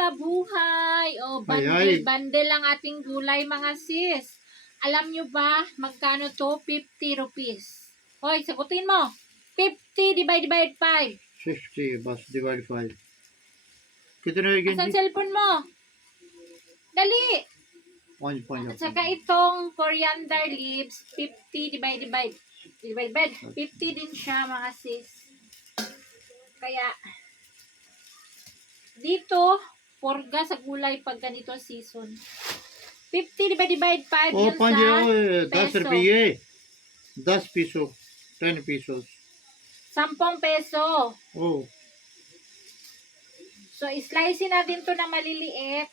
mabuhay! O, Ay, ay. bandel ang ating gulay, mga sis. Alam nyo ba, magkano to? 50 rupees. Hoy, sagutin mo. 50 divided by 5. 50 बस डिवाइड 5 कितने होगी Asan जी cellphone mo? Dali! 5 At saka itong coriander leaves, 50 divided by 50 din siya, mga sis. Kaya, dito, porga sa gulay pag ganito season. 50 divided by 5 ओ yun 5 sa 10 peso. रुपये 10 पीसो 10 pesos 10 peso. oh So, slice natin to na maliliit.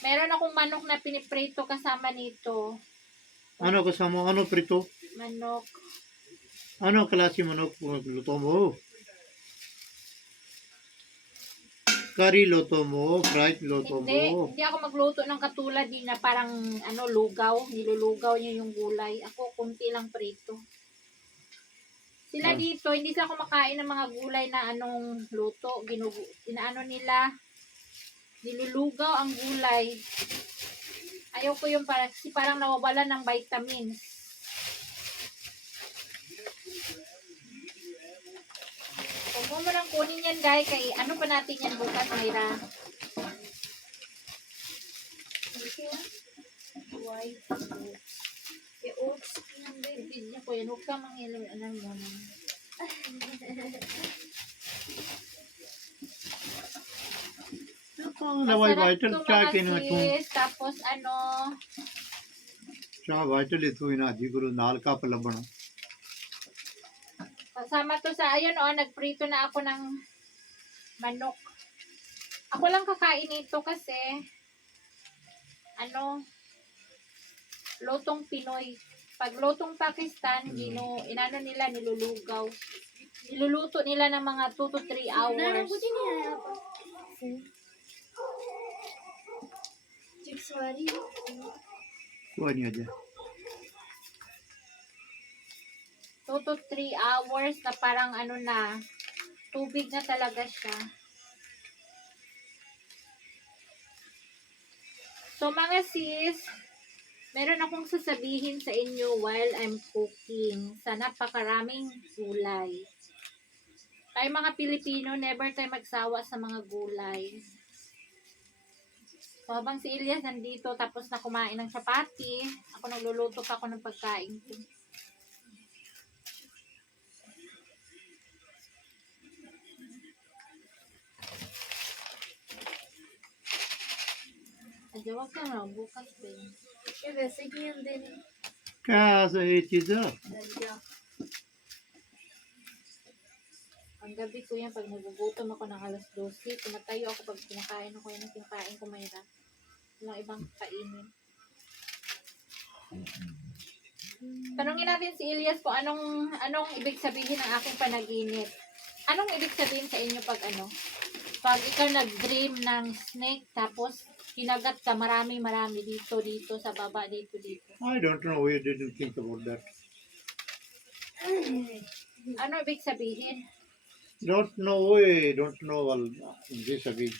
Meron akong manok na piniprito kasama nito. ano kasama ano prito Manok. ano klase manok luto mo curry luto mo fried luto mo Hindi ako magluto ng katulad din na parang lugaw. Nilulugaw niya yung gulay. Ako, kunti lang prito. Sila dito, hindi sila kumakain ng mga gulay na anong luto. Inaano nila, nilulugaw ang gulay. Ayaw ko yung parang nawawala ng vitamins. Huwag mo mo nang kunin yan, guys. Kay ano pa natin yan bukas, Mayra? White oats. Yung oats, pinambibid niya ko yan. Huwag ka mangilang, mo na. दवाई vital Masarap to, क्या mga कहना तू sis. Tapos क्या वाइटल तू ना जी गुरु नाल का पलबण kasama to sa, ayun nagprito na ako ng manok. Ako lang kakain nito kasi, lotong Pinoy. Pag lotong Pakistan, inano nila, nilulugaw. Niluluto nila ng mga 2 to 3 hours. कोई नहीं आजा 2 to 3 hours na parang tubig na talaga siya. So mga sis, meron akong sasabihin sa inyo while I'm cooking sa napakaraming gulay. Tayo mga Pilipino, never tayo magsawa sa mga gulay. So habang si Elias nandito tapos na kumain ng chapati, ako nagluluto pa ako ng pagkain ko. Ajawag ka na, bukas din. वैसे ही हम दिन क्या ये चीज Ang gabi ko yan, pag nagugutom ako ng alas 12, tumatayo ako pag kinakain ako yan, kinakain ko Mayra. Walang ibang kainin. Tanungin natin si Elias kung anong ibig sabihin ng aking panaginip. Anong ibig sabihin sa inyo pag pag ikaw nag-dream ng snake, tapos kinagat ka marami dito, sa baba, dito. I don't know, we didn't think about that. Ano ibig sabihin? Don't know, we don't know all this again.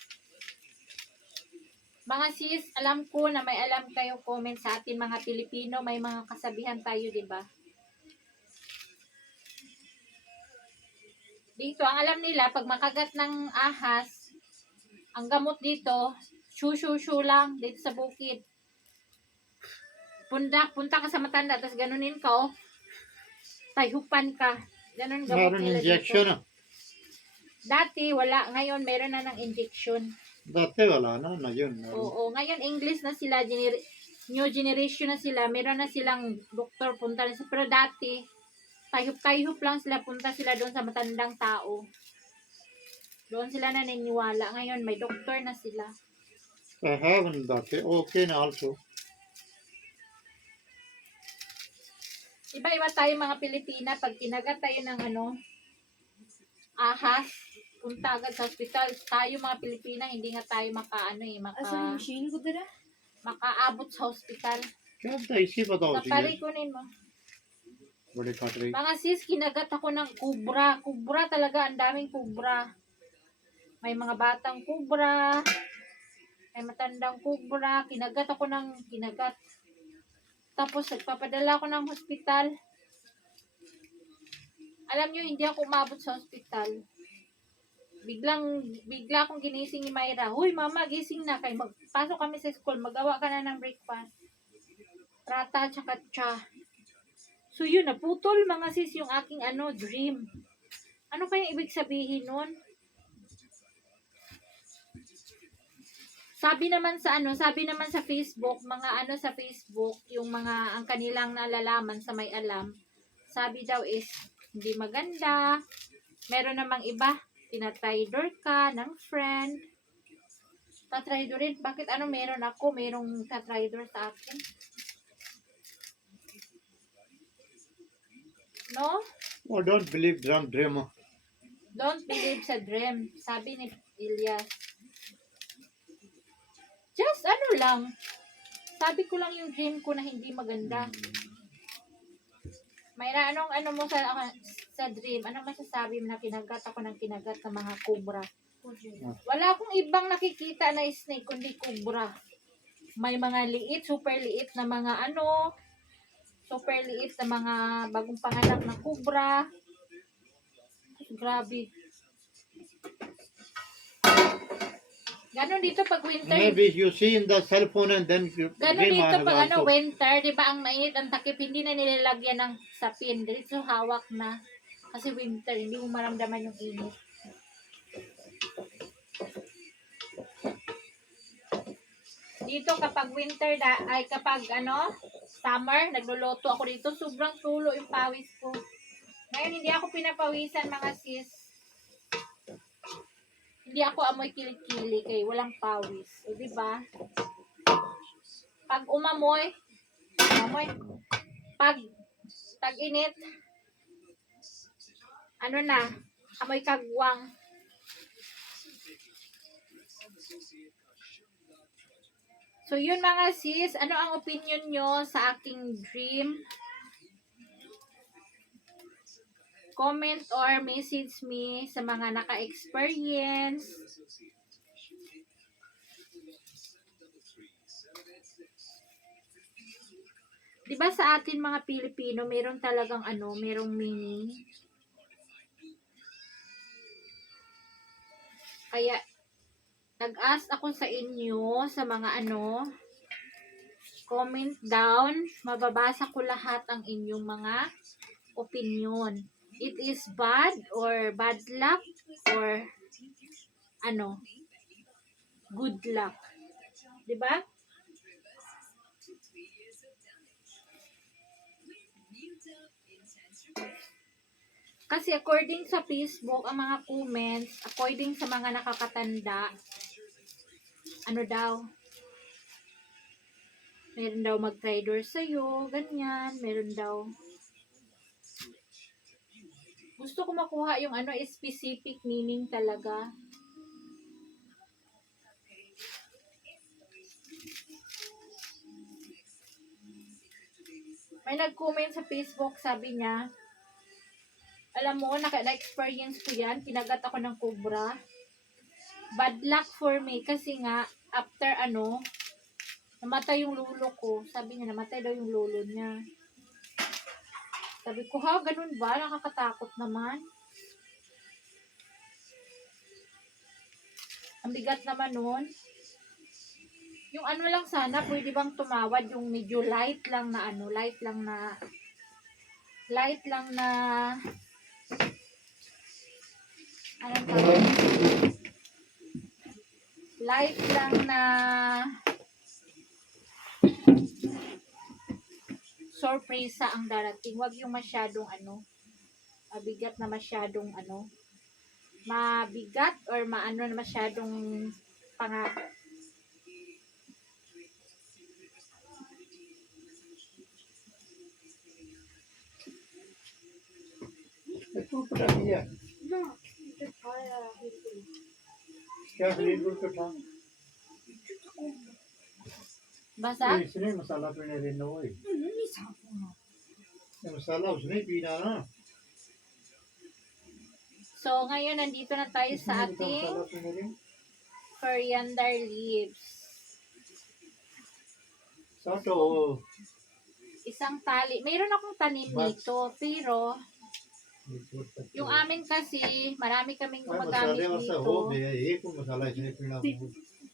Mga sis, alam ko na may alam kayo comment sa atin mga Pilipino, may mga kasabihan tayo, di ba? Dito, ang alam nila, pag makagat ng ahas, ang gamot dito, shoo lang, dito sa bukid. Punta ka sa matanda, tapos ganunin ka, tayhupan ka. Ganun gamot Meron nila injection dito. Dati, wala. Ngayon, meron na ng injection. dati wala na yun. Oo, ngayon English na sila, new generation na sila, meron na silang doktor, punta na sila. Pero dati, tayhup lang sila, punta sila doon sa matandang tao. Doon sila naniniwala. Ngayon, may doktor na sila. I haven't dati. Okay na also. Iba-iba tayo mga Pilipina, pag kinagat tayo ng ahas, punta agad sa hospital. Tayo mga Pilipina, hindi nga tayo makaabot sa hospital. क्या था इसी बताओ Kapari kunin mo. बड़े काट रही Mga sis, kinagat ako ng kubra. Kubra talaga, ang daming kubra. May mga batang kubra, May matandang kubra. Kinagat ako ng kinagat. Tapos nagpapadala ako ng hospital. Alam nyo, hindi ako umabot sa hospital. Bigla akong ginising ni Myra. Huy, mama, gising na. Kay magpasok kami sa school. Magawa ka na ng breakfast. Prata, tsaka tsa. So yun, naputol mga sis yung aking dream. Ano kaya ibig sabihin nun? Sabi naman sa Facebook, mga sa Facebook, yung mga ang kanilang nalalaman sa may alam, sabi daw is hindi maganda. Meron namang iba, tinatraitor ka ng friend. Tatraidorin, bakit merong tatraitor sa akin? No? Oh, don't believe dream. Don't believe sa dream, sabi ni Elias. Just lang. Sabi ko lang yung dream ko na hindi maganda. Mayra, anong mo sa dream? Anong masasabi mo na kinagat ako ng kinagat ng mga kubra? Wala akong ibang nakikita na snake kundi kubra. May mga liit, super liit na mga super liit na mga bagong panganak na kubra. Grabe. Ganon dito pag winter. Maybe you see in the cell phone and then you Ganon dream dito on pag also. winter, di ba ang mainit, ang takip, hindi na nilalagyan ng sapin. Diretso hawak na. Kasi winter, hindi mo maramdaman yung init. Dito kapag winter ay kapag summer, nagluluto ako dito, sobrang tulo yung pawis ko. Ngayon hindi ako pinapawisan mga sis. Hindi ako amoy kilikili kay walang pawis. O di ba? Pag umamoy, pag tag-init, amoy kagwang. So yun mga sis, ano ang opinion nyo sa aking dream? Comment or message me sa mga naka-experience. Diba sa atin mga Pilipino, meron talagang merong meaning. Kaya, nag-ask ako sa inyo, sa mga comment down. Mababasa ko lahat ang inyong mga opinion. It is bad or bad luck or good luck. Diba? Kasi according sa Facebook, ang mga comments, according sa mga nakakatanda, meron daw mag-traitor sa'yo, ganyan, meron daw. Gusto ko makuha yung specific meaning talaga. May nag-comment sa Facebook, sabi niya, alam mo, na-experience ko yan, kinagat ako ng cobra. Bad luck for me, kasi nga, after namatay yung lolo ko. Sabi niya, namatay daw yung lolo niya. Sabi ko, ganun ba? Nakakatakot naman. Ang bigat naman nun. Yung lang sana, pwede bang tumawad yung medyo light lang na light lang na anong tawag? Light lang na sorpresa ang darating. Wag yung masyadong mabigat na masyadong mabigat or na masyadong pangako. Ito pa niya. No, just kaya. क्या बिल्कुल तो था Basa? इसने मसाला पीने देना वो Hindi sabon. ये मसाला उसने पीना ना So, ngayon nandito na tayo sa इसने तो ating मसाला पीने दे coriander leaves. Sato. Isang tali. Mayroon akong tanim dito, pero yung amin kasi, marami kaming gumagamit dito.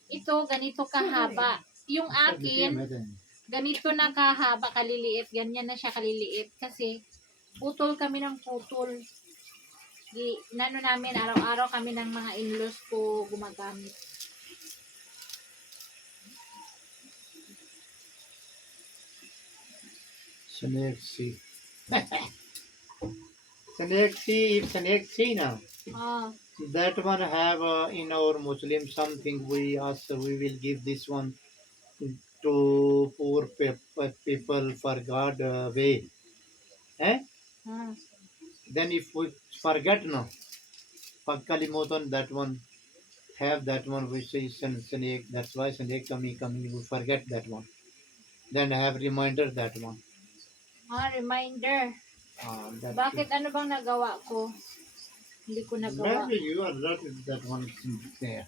Ito, ganito kahaba. Yung akin, ganito na kahaba, kaliliit. Ganyan na siya kaliliit. Kasi, putol kami ng putol. Nano namin, araw-araw kami ng mga in-laws ko gumagamit. Snake sea. Snake sea, snake sea now. Oh, That one have in our Muslim something we ask, we will give this one to poor people for God way. Eh? ah. Then if we forget no, Pakkalimoton that one have that one which is snake. That's why snake coming we forget that one. Then have reminder that one. Reminder. That Bakit ano bang nagawa ko? Hindi ko nagawa. maybe you are not that one there.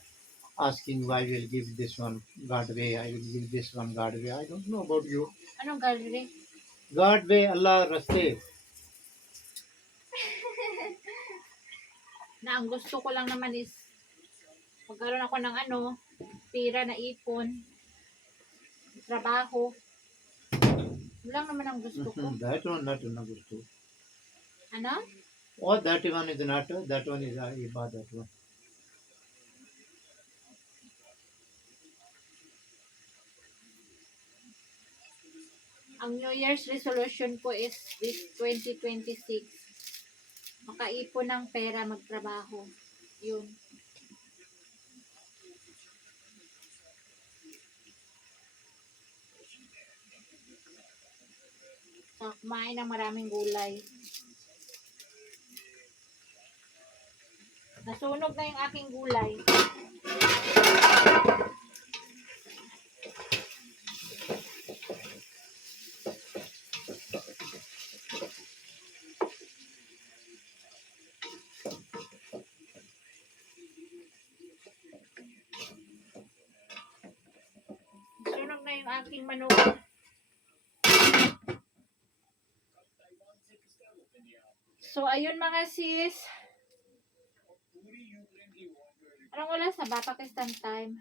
Asking why will give this one God way, I will give this one God way. I don't know about you. Anong gallery? God way, Allah raste. Na ang gusto ko lang naman is magkaroon ako ng pera na ipon, trabaho. Yun lang naman ang gusto ko. That one not gusto. Ano? Oh, that one is not. That one is iba. That one. Ang New Year's resolution ko is this 2026. Makaipon ng pera, magtrabaho. Yun. So, kumain ng maraming gulay. Nasunog na yung aking gulay. Nasunog na yung aking manok. So, ayun mga sis. Anong oras na ba? Pakistan time.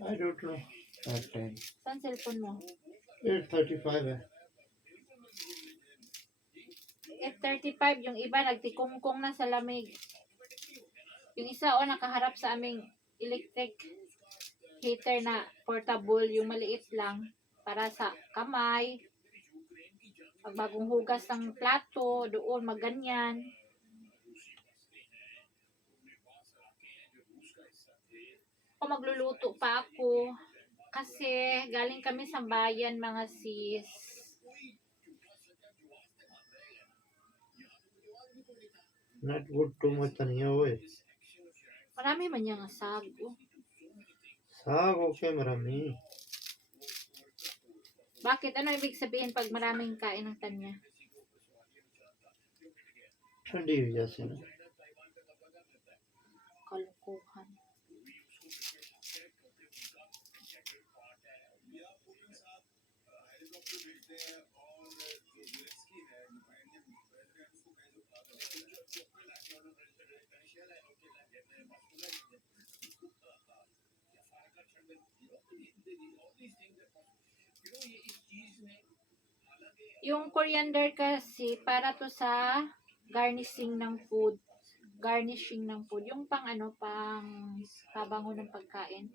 I don't know. That time. Saan cellphone mo? 8:35. 8:35. Yung iba nagtikungkong na sa lamig. Yung isa nakaharap sa aming electric heater na portable. Yung maliit lang. Para sa kamay. Pag bagong hugas ng plato, doon maganyan. Magluluto pa ako kasi galing kami sa bayan mga sis. Not good too much taniya hoy. Marami man yung sago. Sag okay marami. Bakit? Ano ibig sabihin pag maraming kain ng tanya? Thandi ho jase na. Kalukuhan. Yung coriander kasi para to sa garnishing ng food. Garnishing ng food. Yung pang pang pabango ng pagkain.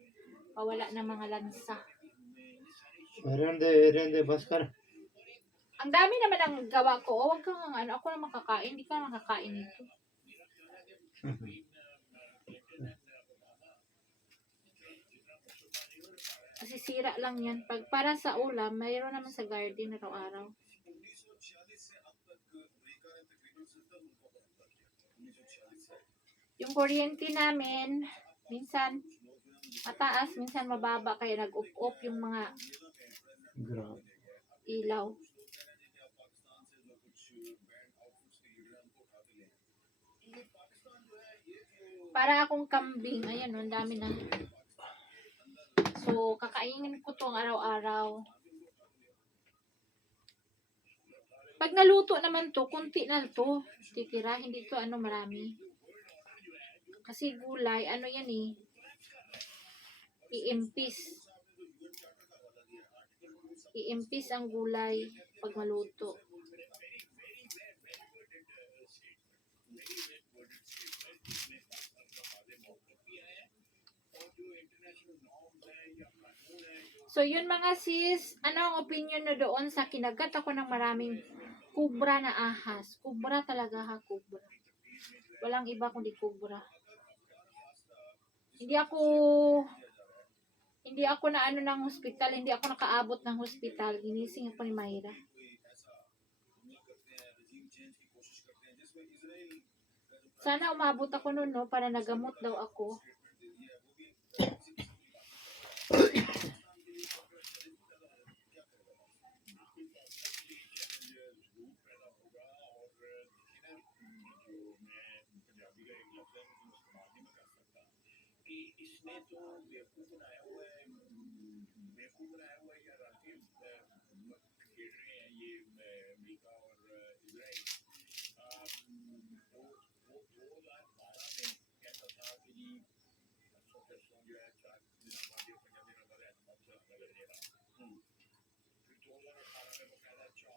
Pawala ng mga lansa. Rende bas kar. Ang dami naman ang gawa ko. Huwag kang ako na makakain. Hindi ka na makakain nito. Kasi sira lang yan. Pag para sa ulam, mayroon naman sa garden araw-araw. Yung kuryente namin, minsan mataas, minsan mababa. Kaya nag-off yung mga ilaw. Para akong kambing. Ayan, ang dami na. So, kakainin ko tong araw-araw. Pag naluto naman to, kunti na to. Titira, hindi to marami. Kasi gulay, yan eh. Iimpis. Iimpis ang gulay pag maluto. So, yun mga sis, ano ang opinion nyo doon sa kinagat ako ng maraming kubra na ahas? Kubra talaga ha, kubra. Walang iba kundi kubra. Hindi ako na ng hospital, hindi ako nakaabot ng hospital. Ginising ako ni Mayra. Sana umabot ako noon, no, para nagamot daw ako.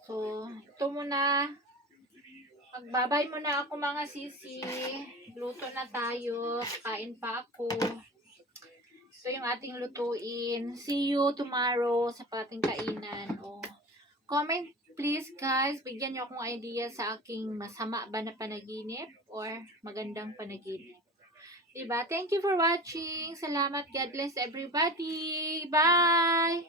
So, ito muna. Magbabay muna ako mga sisi. Luto na tayo. Kain pa ako. Ito yung ating lutuin. See you tomorrow sa ating kainan. Comment please guys. Bigyan nyo akong idea sa aking masama ba na panaginip or magandang panaginip. Diba? Thank you for watching. Salamat. God bless everybody. Bye!